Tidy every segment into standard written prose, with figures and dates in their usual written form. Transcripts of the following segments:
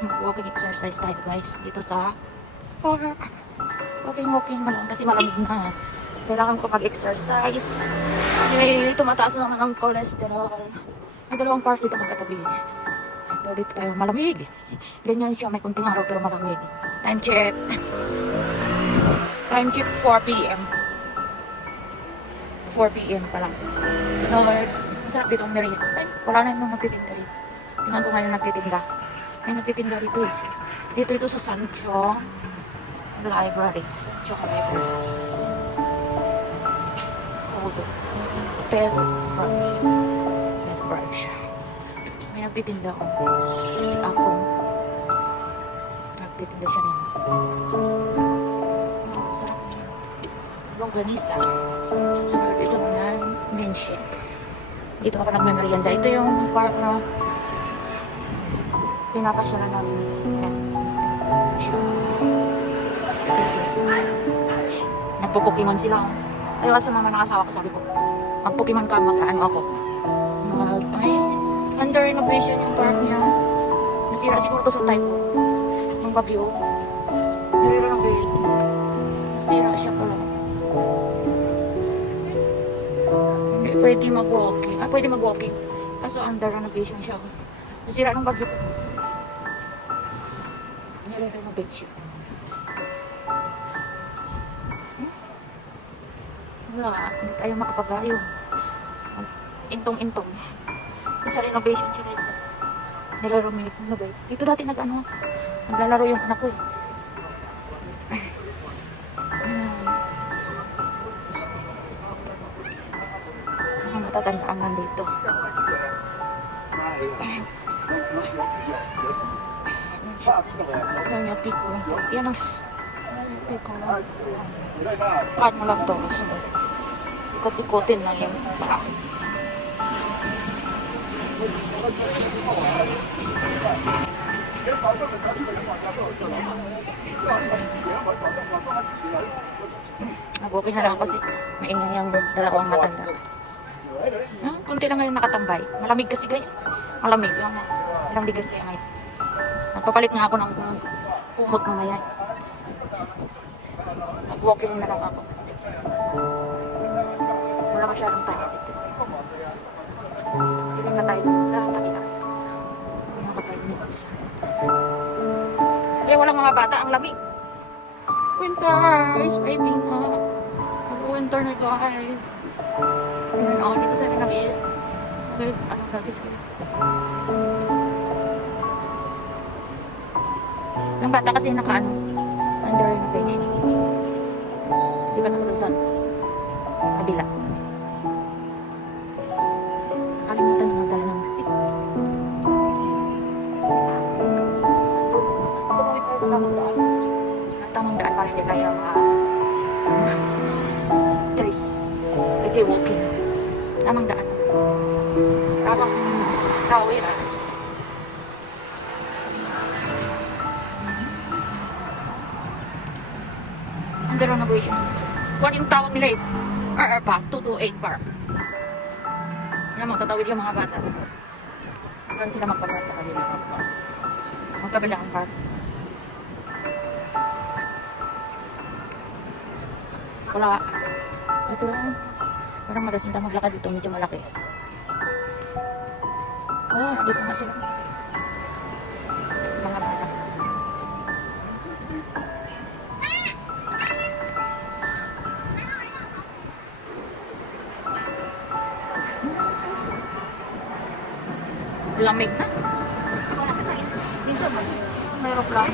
Walking exercise tayo guys dito sa park. Walking mo lang kasi malamig na. Kailangan ko mag-exercise. Yay, tumataas naman ang cholesterol. May dalawang park dito magkatabi. Ito dito tayo malamig. Ganyan siya, may kunting araw pero malamig. Time check. Time check 4 p.m. 4 p.m. pa lang. Lord, masarap dito ang merienda. Ay, wala na yung nagtitinda rin. Tingnan ko ngayon nagtitinda. May nagtitinda dito eh. Dito ito sa Sancho Library. Sancho Library. Pet branch. May nagtitinda ko. Si Akong. Nagtitinda siya nila. Sarap niya. Longganisa. Sunod ito naman. Mention. Dito ako nagmemerienda. Ito yung park na pinapasyalan namin. Yan. Nagpo-Pokemon sila. Ayaw kasi mama ng asawa ko, sabi ko, mag-Pokemon ka, mag-ano ako. Ay, under renovation yung park niya. Nasira siguro to sa type ko. Yung bagyo. Nire-renovate. Nasira siya pala. Hindi pwede mag-walking. Pwede mag-walking. Kaso under renovation siya. Nasira ng bagyo. Nire-renovate siya. Wala, hindi tayo makapagayo. Intong-intong. Sa renovation siya guys. Nire-renovate. Dito dati naglalaro yung anak ko eh. Mga matatandaan nandito. Yan yung pico. Yan ang pico. Kaan mo lang to. Ikot-ikotin lang yung paa. Okay na lang kasi maingay yung dalawang matanda. Kunti lang ngayon nakatambay. Malamig kasi guys. Malamig. Malamig kasi ngayon. Nagpapalit nga ako ng kumot mamaya. Mag-walking na lang ako. Wala masyadong tayo dito. Ilang na tayo sa kanila. Mga 5 minutes. Kaya walang mga bata, ang lamig. Winter is piping up. Winter na guys. Ayan ako dito sa pinakil. Okay, anong gagis ko? Ang bata kasi under renovation. Di ba nakatasan? Kabila. Nakalimutan na magdala ng stick. Tumuwi tayo sa tamang daan. Tamang daan para hindi tayo trees. Ito walking. Tamang daan. Tamang kawin ah. Under renovation. Kung yung tawag nila eh. RR pa. 228 park. Yan, magtatawid yung mga bata. Doon sila magpapalat sa kanila. Magkabila ang park. Wala. Ito lang. Parang madasinta maglakad dito. Medyo malaki. Oh, dito nga sila. Mga bata. Lamig na. Mayroon lang.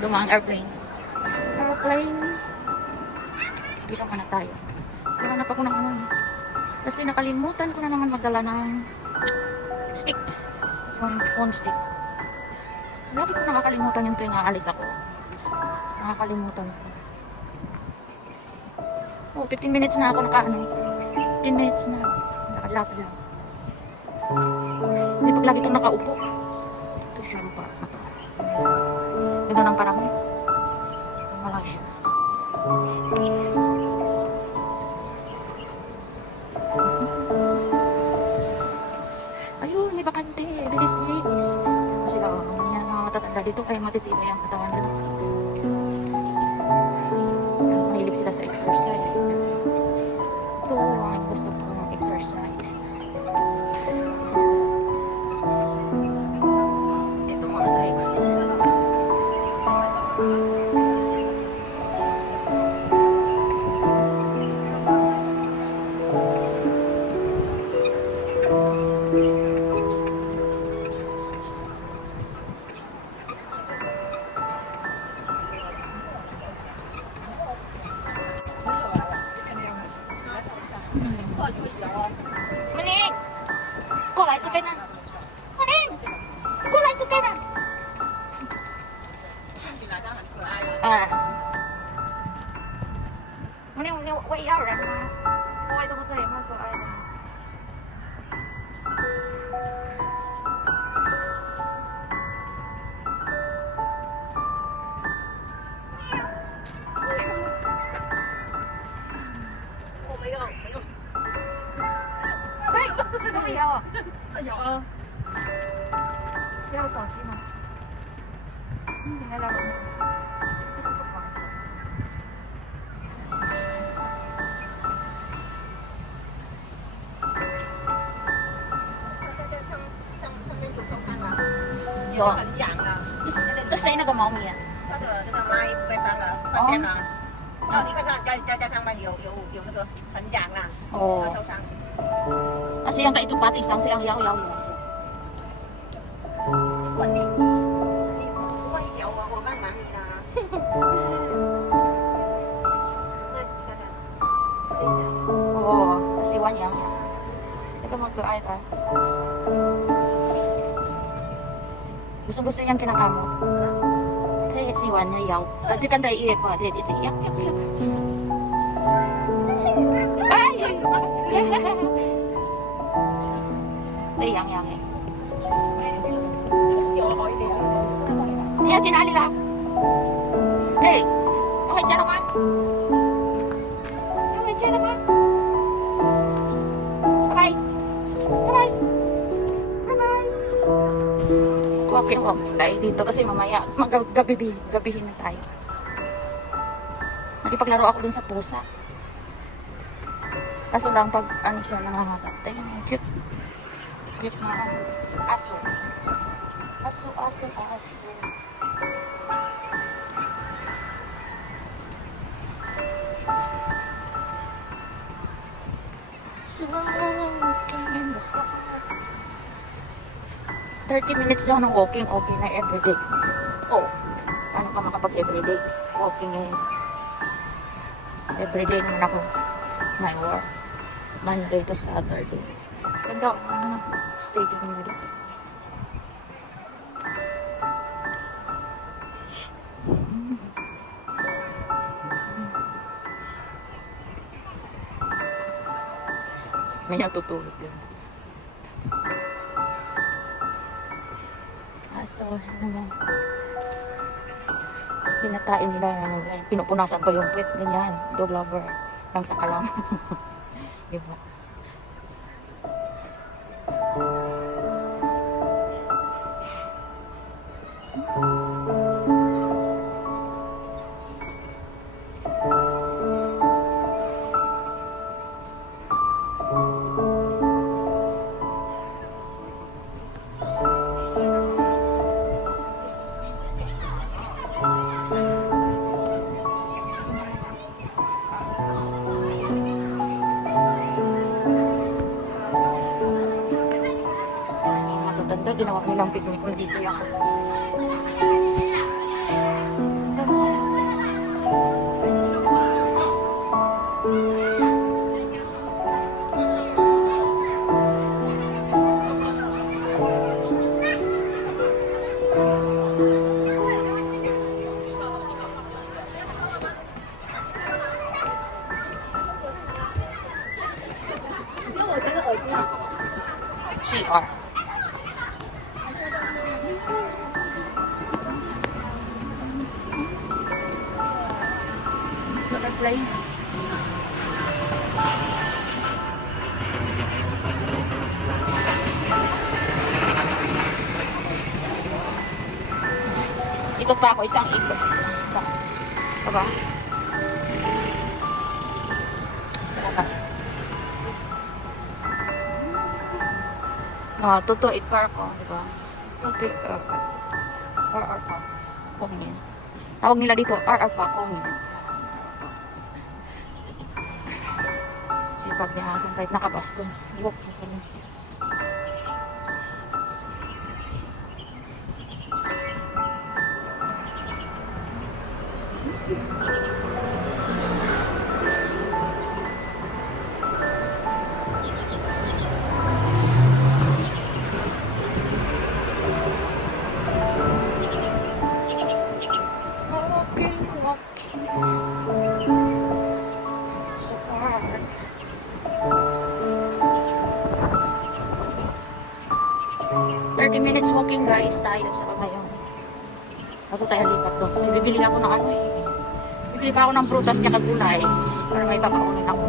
Lumang airplane. Dito muna tayo. Hanap ako ng kasi nakalimutan ko na naman magdala ng stick. Yung phone stick. Lagi ko nakakalimutan yung tuwing aalis ako. Nakakalimutan ko. Oh, 15 minutes na ako 15 minutes na. Lakad lang. Kasi pag lagi kang nakaupo, ito siya pa. Ganda ng parang wala siya. Ayun, may bakante. Bilis niya. maganda dito kaya matitibay ang katawan nila. Mahilig sila sa exercise. Ito, ang gusto ko mag-exercise. Ito muna tayo guys. Maning! Kulay ito ka na. Maning! Kulay ito ka na. Ah. Maning, wait out na. Wait ako tayo. Mag-kulay na. Kaya sa akin mo. Hindi nga laro mo. Tutusok mo. Yo. Tapos sa'yo nagamaw mo yan. Oh. Kasi yang kaito pati isang ang yaw-yaw yun. Oo, kasi one yang. Ito mag-doay ka. Gusto-gusto niyang kinakamot. Kaya si Wan na yaw. Tadi kan tayo iya pa. Dito siya yak yak yak. Ay! Yang eh. Iya, tinali lang. Eh, okay dyan naman. Okay dyan naman. Bye. Bye. Bye. Okay, tayo dito kasi mamaya gabihin na tayo. Nakipaglaro ako dun sa pusa. Kaso lang pag ano siya nangangagat. Cute. Cute na aso. Aso. So, walking in the park. 30 minutes daw ng walking, okay na everyday. Oh, ano ka makapag everyday? Walking eh. Everyday naman ako. My work. Monday to Saturday. Ganda ako na stadium nyo dito. May natutulog yun. So, ano, pinatain nila, pinupunasan pa yung puwet, ganyan, dog lover, lang sa kalam. Diba? Matutanda, ginawa nilang picnic mo dito yan. CR. Butterfly. Ikot pa ako, isang ikot. Diba? Sa labas. Totoo, park ko, diba? Totoo, RR Park. Kongin. Tawag nila dito, RR Park, Kongin. Sipag niya hanggang kahit nakabaston. Iwag ko pa rin. So hard. 30 minutes walking guys tayo sa Cagayan. Bago tayo lipat doon. Bibili ako ng ano eh. Bibili pa ako ng prutas niya kagulay para may papaunin ako.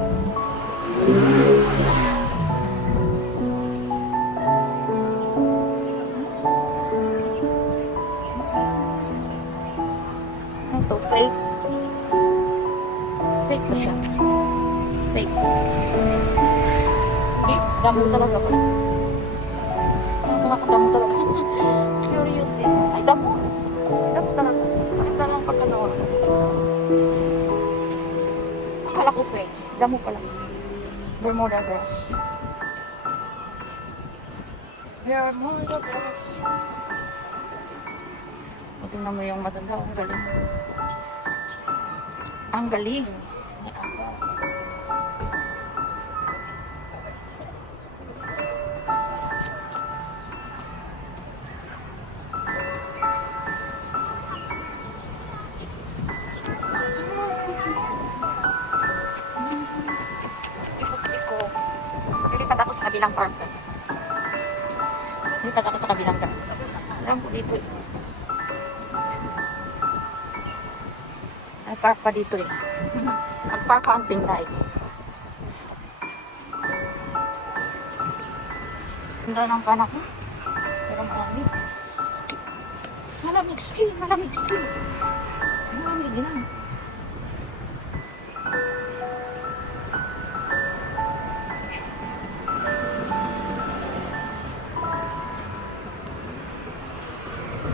Ito, fake. Fake na siya. Fake. Hindi, damo talaga pala. Damo talaga. Curious eh. Ay, damo. Damo talaga. Bakit na lang pagkanawa? Akala ko fake. Damo pala. Bermuda grass. Bermuda grass. Tingnan mo yung matanda. Ang galing. Ang galing. Ikot-ikot. Lilipat ako sa kabilang park. Lilipat ako sa kabilang park. Alam ko dito eh. May park pa dito eh. Mag-park hunting tayo. Ganda ng panahon. Pero malamig. Malamig ski. Malamig ski. Malamig lang.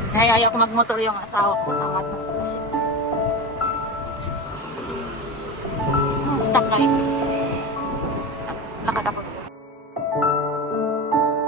Nayaya ko magmotor yung asawa ko. Namat na kasi. Stuck light.